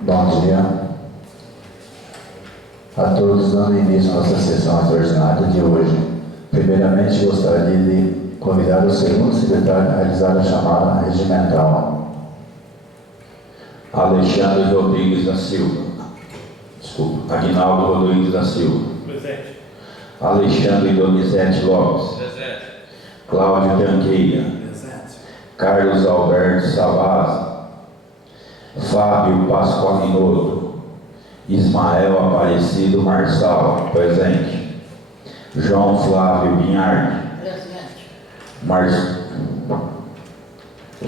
Bom dia a todos, dando início à nossa sessão extraordinária de hoje. Primeiramente, gostaria de convidar o segundo secretário a realizar a chamada regimental. Alexandre Rodrigues da Silva. Aguinaldo Rodrigues da Silva. Presente. Alexandre Donizete Lopes. Presente. Cláudio Tanqueira. Presente. Carlos Alberto Savaz. Fábio Pasqualinoto. Ismael Aparecido Marçal. Presente. João Flávio Binhardi. Presente.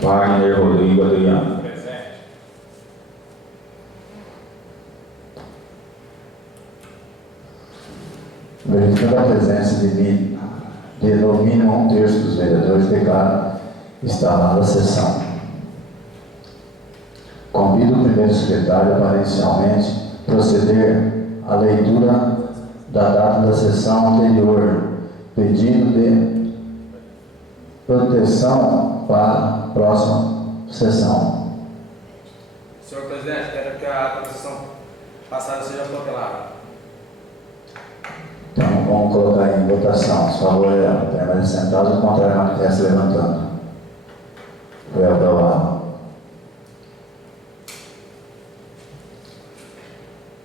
Wagner Rodrigo Adriano. Presente. Verificando a presença de no mínimo um terço dos vereadores, declaro instalada a sessão. Convido o primeiro secretário para inicialmente proceder à leitura da data da sessão anterior, pedido de proteção para a próxima sessão. Senhor presidente, quero que a sessão passada seja protelada. Então, vamos colocar em votação. Se favor, permanecer sentado, o contrário, manifesta levantando. Foi aprovado.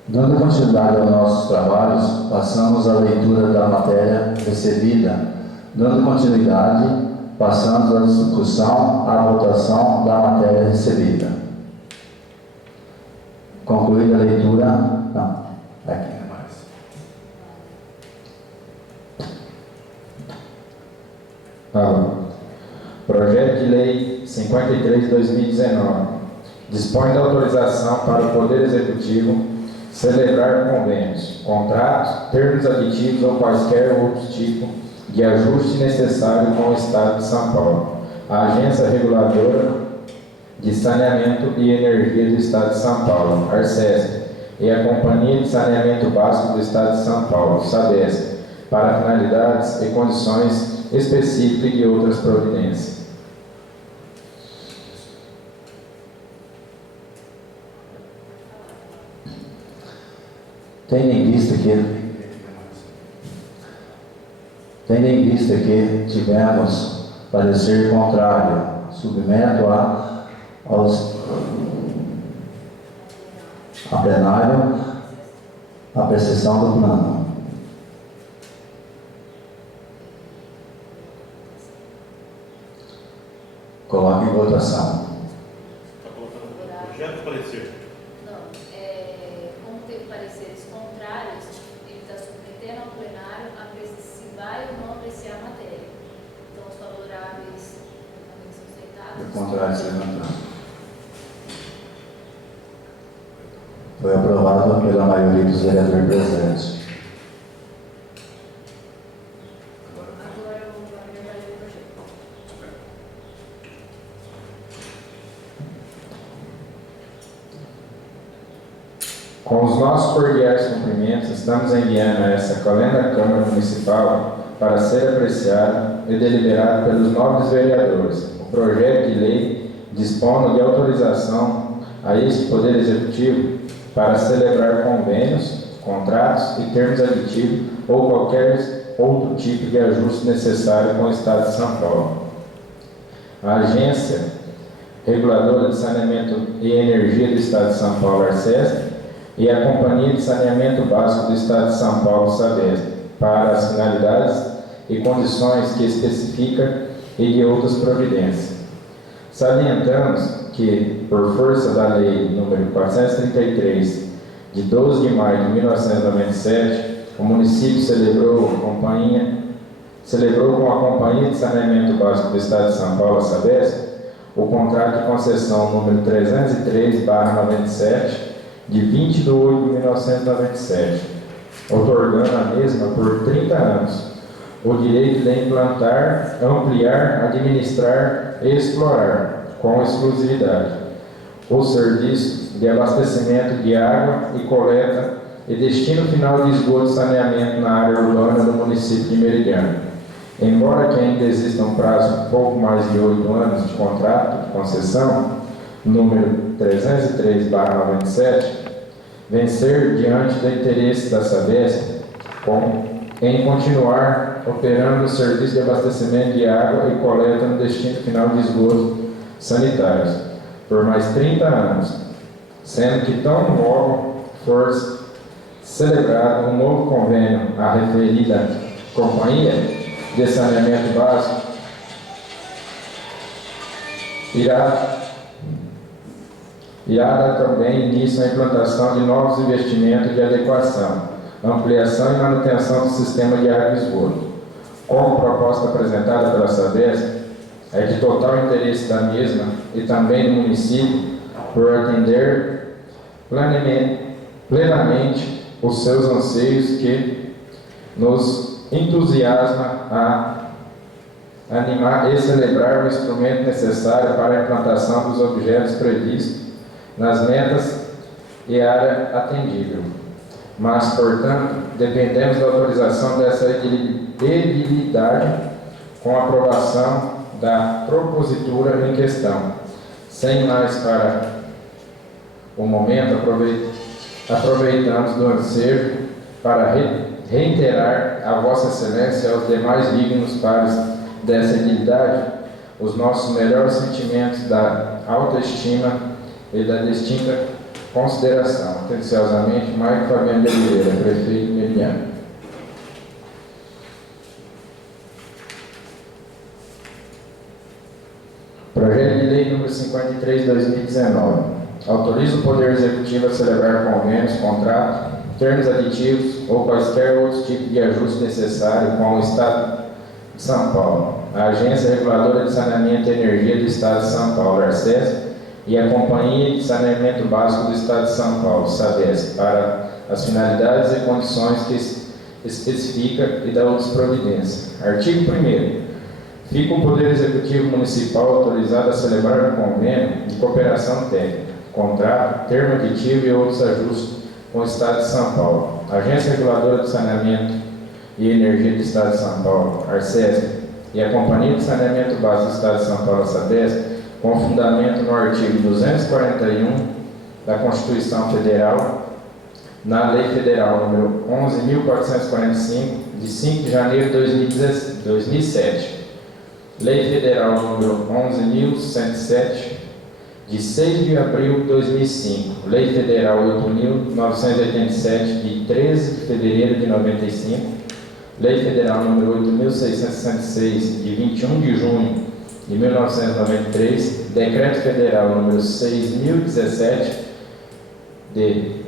Dando continuidade aos nossos trabalhos, passamos à leitura da matéria recebida. Dando continuidade, passamos à discussão, à votação da matéria recebida. Concluída a leitura. Não, aqui. Projeto de Lei 53 de 2019 dispõe da autorização para o Poder Executivo celebrar convênios, contratos, termos aditivos ou quaisquer outros tipos de ajuste necessário com o Estado de São Paulo, a Agência Reguladora de Saneamento e Energia do Estado de São Paulo, ARCESP, e a Companhia de Saneamento Básico do Estado de São Paulo, SABESP, para finalidades e condições específicas e outras providências. Tendo em vista que tivemos parecer contrário, submeto a plenário a apreciação do plano. Coloque em votação. Está colocando o projeto parecer. Não, como teve pareceres contrários, ele está submetendo ao plenário a se vai ou não apreciar a matéria. Então, os favoráveis são aceitados. O contrário, se levantando. Foi aprovado pela maioria dos vereadores presentes. Agora eu vou ler o projeto. Com os nossos cordiais cumprimentos, estamos enviando a essa calenda Câmara Municipal para ser apreciado e deliberado pelos nobres vereadores. O projeto de lei dispõe de autorização a este Poder Executivo para celebrar convênios, contratos e termos aditivos ou qualquer outro tipo de ajuste necessário com o Estado de São Paulo. A Agência Reguladora de Saneamento e Energia do Estado de São Paulo, ARCESP, e a Companhia de Saneamento Básico do Estado de São Paulo, SABESP, para as finalidades e condições que especifica e de outras providências. Salientamos que, por força da Lei nº 433, de 12 de maio de 1997, o município celebrou com a Companhia de Saneamento Básico do Estado de São Paulo, SABESP, o contrato de concessão número 303/97, de 20 de 8 de 1997, otorgando a mesma por 30 anos o direito de implantar, ampliar, administrar e explorar, com exclusividade, os serviços de abastecimento de água e coleta e destino final de esgoto e saneamento na área urbana do município de Meridiano. Embora que ainda exista um prazo de pouco mais de 8 anos de contrato de concessão, número 303/97, vencer diante do interesse da Sabesp em continuar operando o serviço de abastecimento de água e coleta no destino final de esgotos sanitários por mais 30 anos, sendo que tão logo for celebrado um novo convênio à referida Companhia de Saneamento Básico, irá dar também início à implantação de novos investimentos de adequação, ampliação e manutenção do sistema de água e esgoto. Como proposta apresentada pela Sabesp, é de total interesse da mesma e também do município por atender plenamente os seus anseios, que nos entusiasma a animar e celebrar o instrumento necessário para a implantação dos objetos previstos nas metas e área atendível. Mas, portanto, dependemos da autorização dessa edilidade com a aprovação da propositura em questão. Sem mais para o momento, aproveitamos do ansejo para reiterar a Vossa Excelência e aos demais dignos pares dessa edilidade os nossos melhores sentimentos da autoestima e da distinta consideração. Atenciosamente, Marco Fabiano de Oliveira, prefeito Meridiano. Projeto de Lei número 53/2019. Autoriza o Poder Executivo a celebrar convênios, contratos, termos aditivos ou quaisquer outros tipos de ajuste necessário com o Estado de São Paulo, a Agência Reguladora de Saneamento e Energia do Estado de São Paulo, ARCES, e a Companhia de Saneamento Básico do Estado de São Paulo, SABESP, para as finalidades e condições que especifica e dá outras providências. Artigo 1º. Fica o Poder Executivo Municipal autorizado a celebrar um convênio de cooperação técnica, contrato, termo aditivo e outros ajustes com o Estado de São Paulo, Agência Reguladora de Saneamento e Energia do Estado de São Paulo, ARCESP, e a Companhia de Saneamento Básico do Estado de São Paulo, SABESP, com fundamento no artigo 241 da Constituição Federal, na Lei Federal número 11.445, de 5 de janeiro de 2007, Lei Federal número 11.107, de 6 de abril de 2005, Lei Federal 8.987, de 13 de fevereiro de 95, Lei Federal número 8.666, de 21 de junho de 1993, Decreto Federal número 6.017, de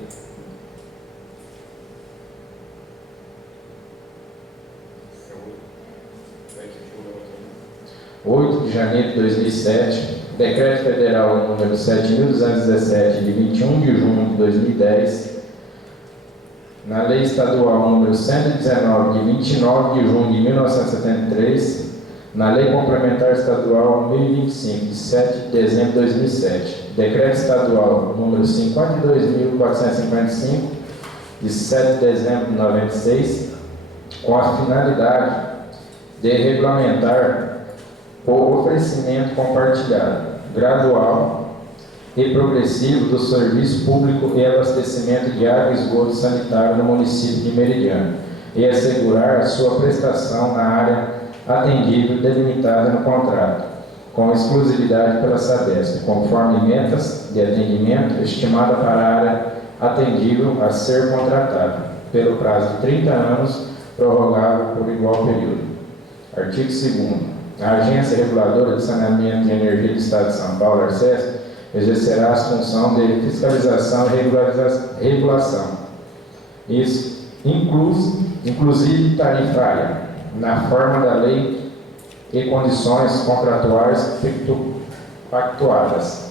8 de janeiro de 2007, Decreto Federal número 7.217, de 21 de junho de 2010, na Lei Estadual número 119, de 29 de junho de 1973, na Lei Complementar Estadual 1025, de 7 de dezembro de 2007, Decreto Estadual número 52.455, de 7 de dezembro de 96, com a finalidade de regulamentar o oferecimento compartilhado, gradual e progressivo do serviço público e abastecimento de água e esgoto sanitário no município de Meridiano e assegurar a sua prestação na área atendível delimitada no contrato, com exclusividade pela SABESP, conforme metas de atendimento estimada para a área atendível a ser contratada, pelo prazo de 30 anos, prorrogável por igual período. Artigo 2º. A Agência Reguladora de Saneamento e Energia do Estado de São Paulo, ARCES, exercerá as funções de fiscalização e regulação, isso inclusive tarifária, na forma da lei e condições contratuais pactuadas,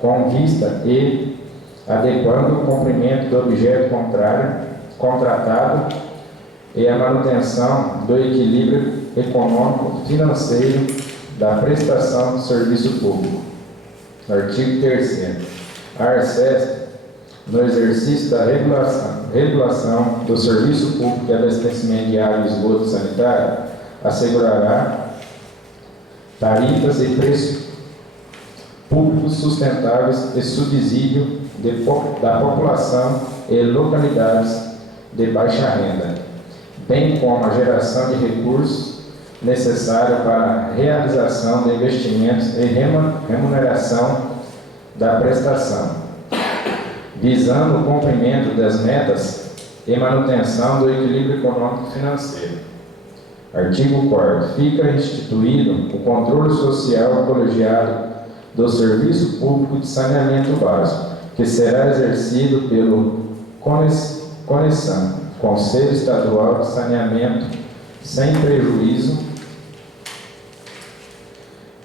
com vista e adequando o cumprimento do objeto contratado e a manutenção do equilíbrio econômico financeiro da prestação do serviço público. Artigo 3º. A ARCES, no exercício da regulação do serviço público de abastecimento de água e esgoto sanitário, assegurará tarifas e preços públicos sustentáveis e subsídio da população e localidades de baixa renda, bem como a geração de recursos necessários para a realização de investimentos e remuneração da prestação, visando o cumprimento das metas e manutenção do equilíbrio econômico e financeiro. Artigo 4º. Fica instituído o controle social colegiado do Serviço Público de Saneamento Básico, que será exercido pelo CONESAN, Conselho Estadual de Saneamento, sem prejuízo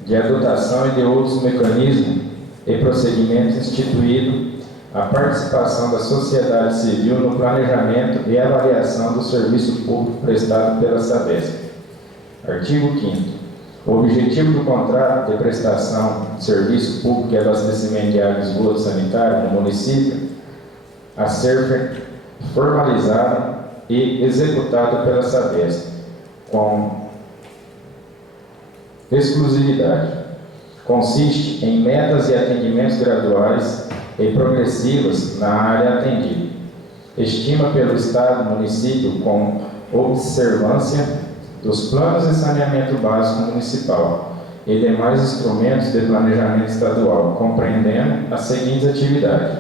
de adotação e de outros mecanismos e procedimentos instituídos a participação da sociedade civil no planejamento e avaliação do serviço público prestado pela Sabesp. Artigo 5º. O objetivo do contrato de prestação de serviço público e abastecimento de água e esgoto sanitário no município a ser formalizado e executado pela Sabesp, com exclusividade. Consiste em metas e atendimentos graduais e progressivas na área atendida. Estima pelo Estado e município com observância dos planos de saneamento básico municipal e demais instrumentos de planejamento estadual, compreendendo as seguintes atividades: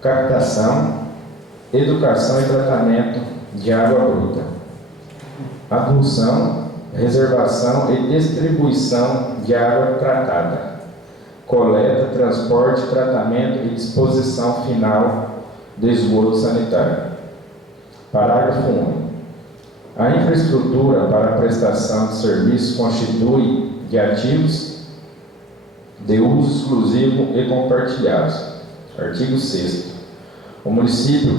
captação, educação e tratamento de água bruta, adução, reservação e distribuição de água tratada, coleta, transporte, tratamento e disposição final de esgoto sanitário. Parágrafo 1º. A infraestrutura para a prestação de serviços constitui de ativos de uso exclusivo e compartilhados. Artigo 6º. O município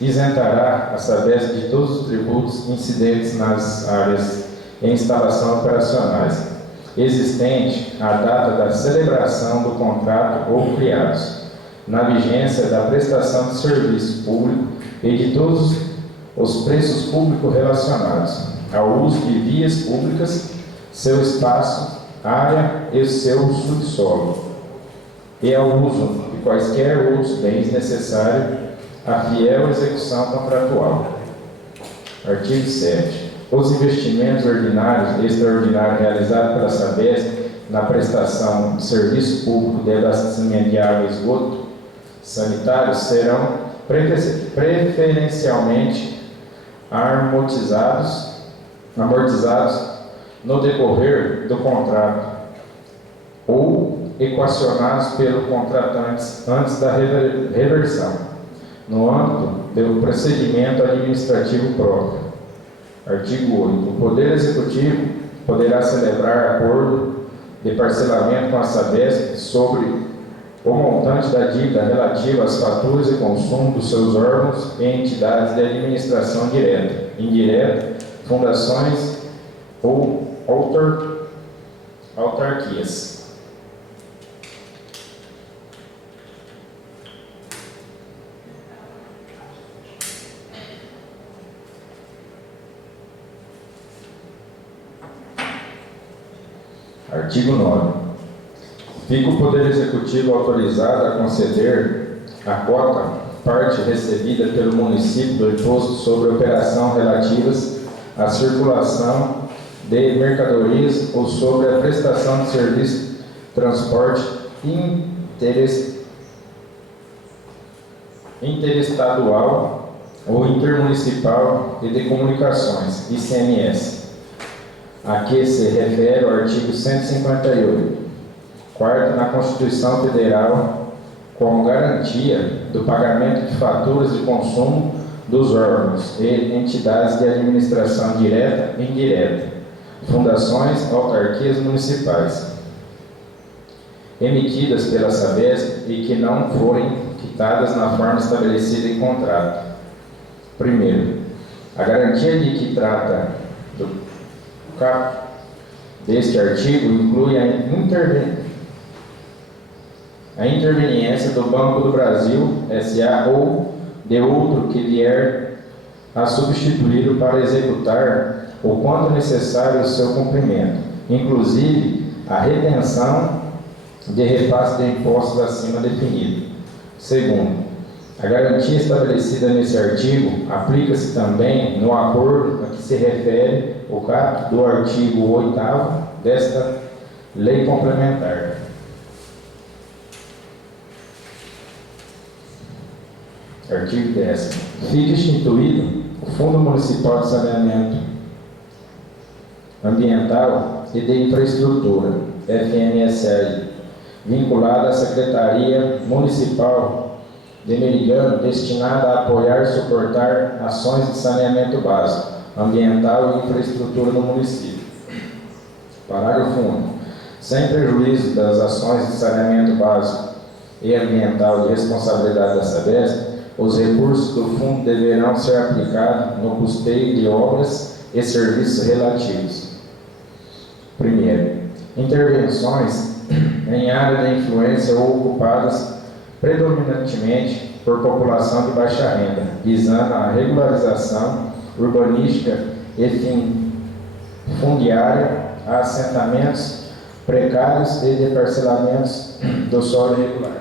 isentará a Sabesp de todos os tributos incidentes nas áreas e instalações operacionais existente à data da celebração do contrato ou criados, na vigência da prestação de serviço público e de todos os preços públicos relacionados ao uso de vias públicas, seu espaço, área e seu subsolo, e ao uso de quaisquer outros bens necessários à fiel execução contratual. Artigo 7º. Os investimentos ordinários e extraordinários realizados pela Sabesp na prestação de serviço público de abastecimento de água e esgoto sanitário serão preferencialmente amortizados no decorrer do contrato ou equacionados pelo contratante antes da reversão, no âmbito do procedimento administrativo próprio. Artigo 8. O Poder Executivo poderá celebrar acordo de parcelamento com a Sabesp sobre o montante da dívida relativa às faturas e consumo dos seus órgãos e entidades de administração direta, indireta, fundações ou autarquias. Artigo 9. Fica o Poder Executivo autorizado a conceder a quota parte recebida pelo município do imposto sobre operação relativas à circulação de mercadorias ou sobre a prestação de serviço de transporte interestadual ou intermunicipal e de comunicações, ICMS, a que se refere o artigo 158, quarto, na Constituição Federal, como garantia do pagamento de faturas de consumo dos órgãos e entidades de administração direta e indireta, fundações, autarquias municipais, emitidas pela Sabesp e que não forem quitadas na forma estabelecida em contrato. Primeiro, a garantia de que trata deste artigo inclui a interveniência do Banco do Brasil, S.A., ou de outro que vier a substituí-lo para executar o quanto necessário o seu cumprimento, inclusive a retenção de repasse de impostos acima definido. Segundo, a garantia estabelecida nesse artigo aplica-se também no acordo a que se refere o caput do artigo 8º desta lei complementar. Artigo 10º. Fica instituído o Fundo Municipal de Saneamento Ambiental e de Infraestrutura, FMSAI, vinculado à Secretaria Municipal de Meridiano, destinada a apoiar e suportar ações de saneamento básico, ambiental e infraestrutura no município. Parágrafo único. Sem prejuízo das ações de saneamento básico e ambiental de responsabilidade da Sabesp, os recursos do fundo deverão ser aplicados no custeio de obras e serviços relativos. Primeiro, intervenções em área de influência ou ocupadas predominantemente por população de baixa renda, visando a regularização urbanística e fundiária a assentamentos precários e de parcelamentos do solo irregular.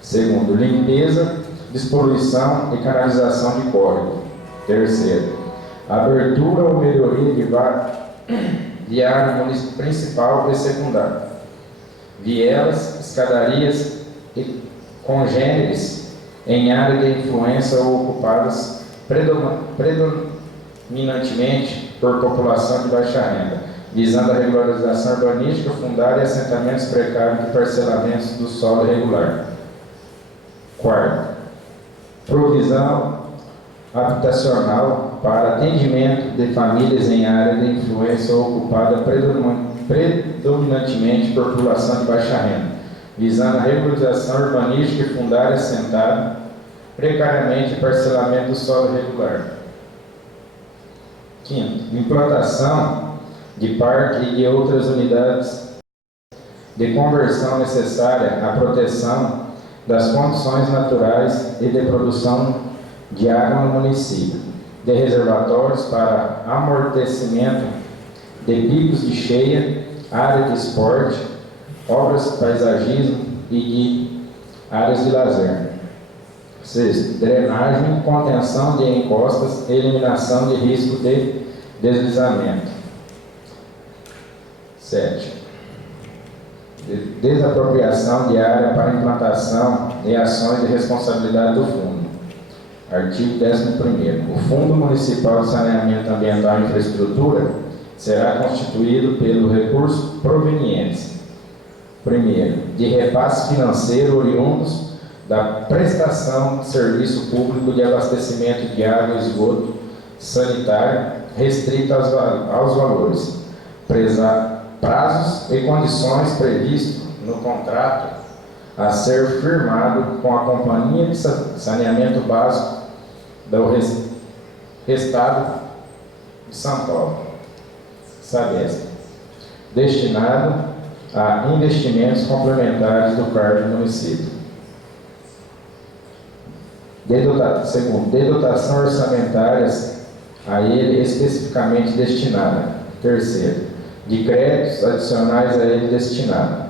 Segundo, limpeza, despoluição e canalização de córrego. Terceiro, abertura ou melhoria de área principal e secundária. Vielas, escadarias e congêneres em área de influência ou ocupadas predominantemente por população de baixa renda, visando a regularização urbanística, fundária e assentamentos precários de parcelamentos do solo irregular. Quarto, provisão habitacional para atendimento de famílias em área de influência ou ocupada predominantemente por população de baixa renda, visando a regularização urbanística e fundária assentada precariamente e parcelamento do solo irregular. Quinto, implantação de parque e de outras unidades de conversão necessária à proteção das condições naturais e de produção de água no município, de reservatórios para amortecimento de picos de cheia, área de esporte, obras de paisagismo e de áreas de lazer. Sexto, drenagem, contenção de encostas e eliminação de risco de deslizamento. Sétimo, desapropriação de área para implantação e ações de responsabilidade do fundo. Artigo 11º. O Fundo Municipal de Saneamento Ambiental e Infraestrutura será constituído pelo recurso provenientes. Primeiro, de repasse financeiro oriundos da prestação de serviço público de abastecimento de água e esgoto sanitário restrito aos valores, prazos e condições previstos no contrato a ser firmado com a Companhia de Saneamento Básico do Estado de São Paulo, Sabesp, destinado a investimentos complementares do CAR do município. Segundo, de dotação orçamentárias a ele especificamente destinada. Terceiro, de créditos adicionais a ele destinado.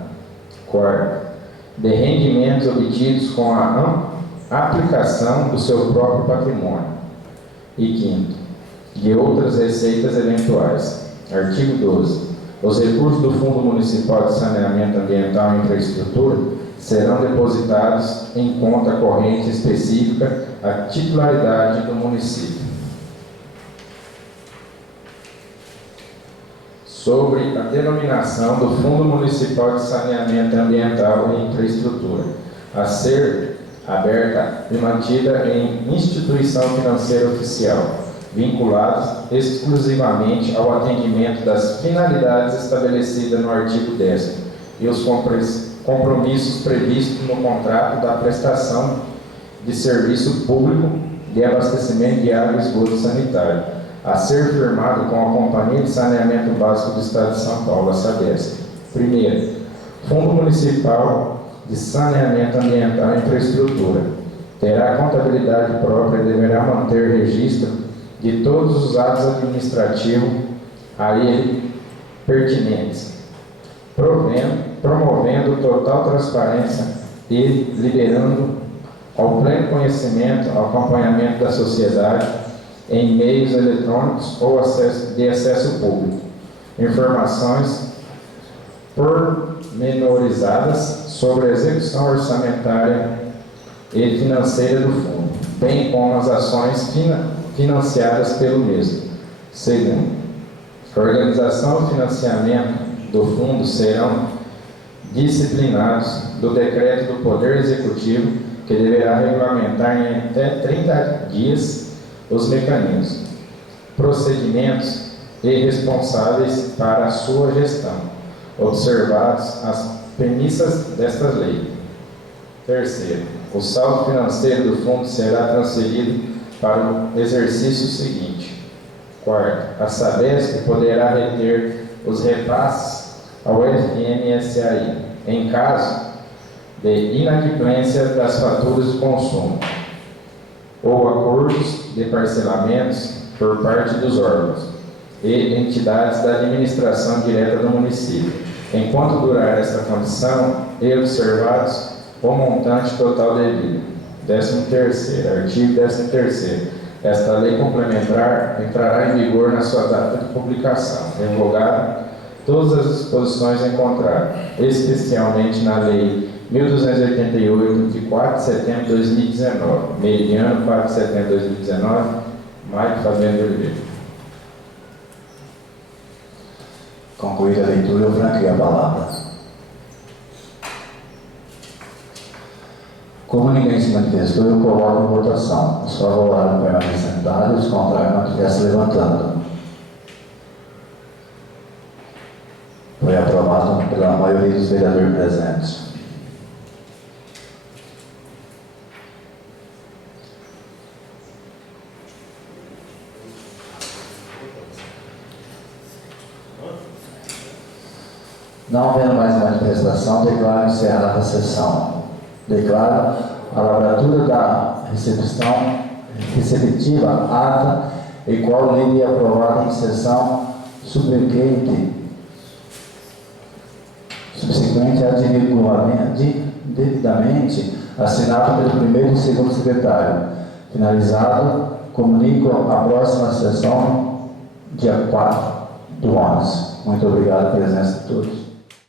Quarto, de rendimentos obtidos com a aplicação do seu próprio patrimônio. E quinto, de outras receitas eventuais. Artigo 12. Os recursos do Fundo Municipal de Saneamento Ambiental e Infraestrutura serão depositados em conta corrente específica à titularidade do município. Sobre a denominação do Fundo Municipal de Saneamento Ambiental e Infraestrutura, a ser aberta e mantida em instituição financeira oficial, vinculados exclusivamente ao atendimento das finalidades estabelecidas no artigo 10º e os compromissos previstos no contrato da prestação de serviço público de abastecimento de água e esgoto sanitário, a ser firmado com a Companhia de Saneamento Básico do Estado de São Paulo, a Sabesp. Primeiro, Fundo Municipal de Saneamento Ambiental e Infraestrutura terá contabilidade própria e deverá manter registro de todos os atos administrativos a ele pertinentes, promovendo total transparência e liberando ao pleno conhecimento, acompanhamento da sociedade em meios eletrônicos ou de acesso público, informações pormenorizadas sobre a execução orçamentária e financeira do fundo, bem como as ações financiadas pelo mesmo. Segundo, a organização e financiamento do fundo serão disciplinados do decreto do Poder Executivo, que deverá regulamentar em até 30 dias os mecanismos, procedimentos e responsáveis para a sua gestão, observadas as premissas desta lei. Terceiro, o saldo financeiro do fundo será transferido para o exercício seguinte. Quarto, a Sabesp poderá reter os repasses ao FMSAI, em caso de inadimplência das faturas de consumo, ou acordos de parcelamentos por parte dos órgãos e entidades da administração direta do município, enquanto durar esta condição e observados o montante total devido. 13º, artigo 13º. Esta lei complementar entrará em vigor na sua data de publicação, revogada todas as disposições encontradas, especialmente na Lei 1288, de 4 de setembro de 2019, meridiano 4 de setembro de 2019, Maio Fabiano de Oliveira. Concluída a leitura, eu franqueio a palavra. Como ninguém se manifestou, eu coloco em votação. Os favoráveis permanecem sentados, os contrários manifestam levantando. Foi aprovado pela maioria dos vereadores presentes. Não havendo mais manifestação, declaro encerrada a sessão. Declaro a lavratura da receptiva ata e qual lei aprovada em sessão subsequente a devidamente assinado pelo primeiro e segundo secretário. Finalizado, comunico a próxima sessão, dia 4 do 11. Muito obrigado pela presença de todos.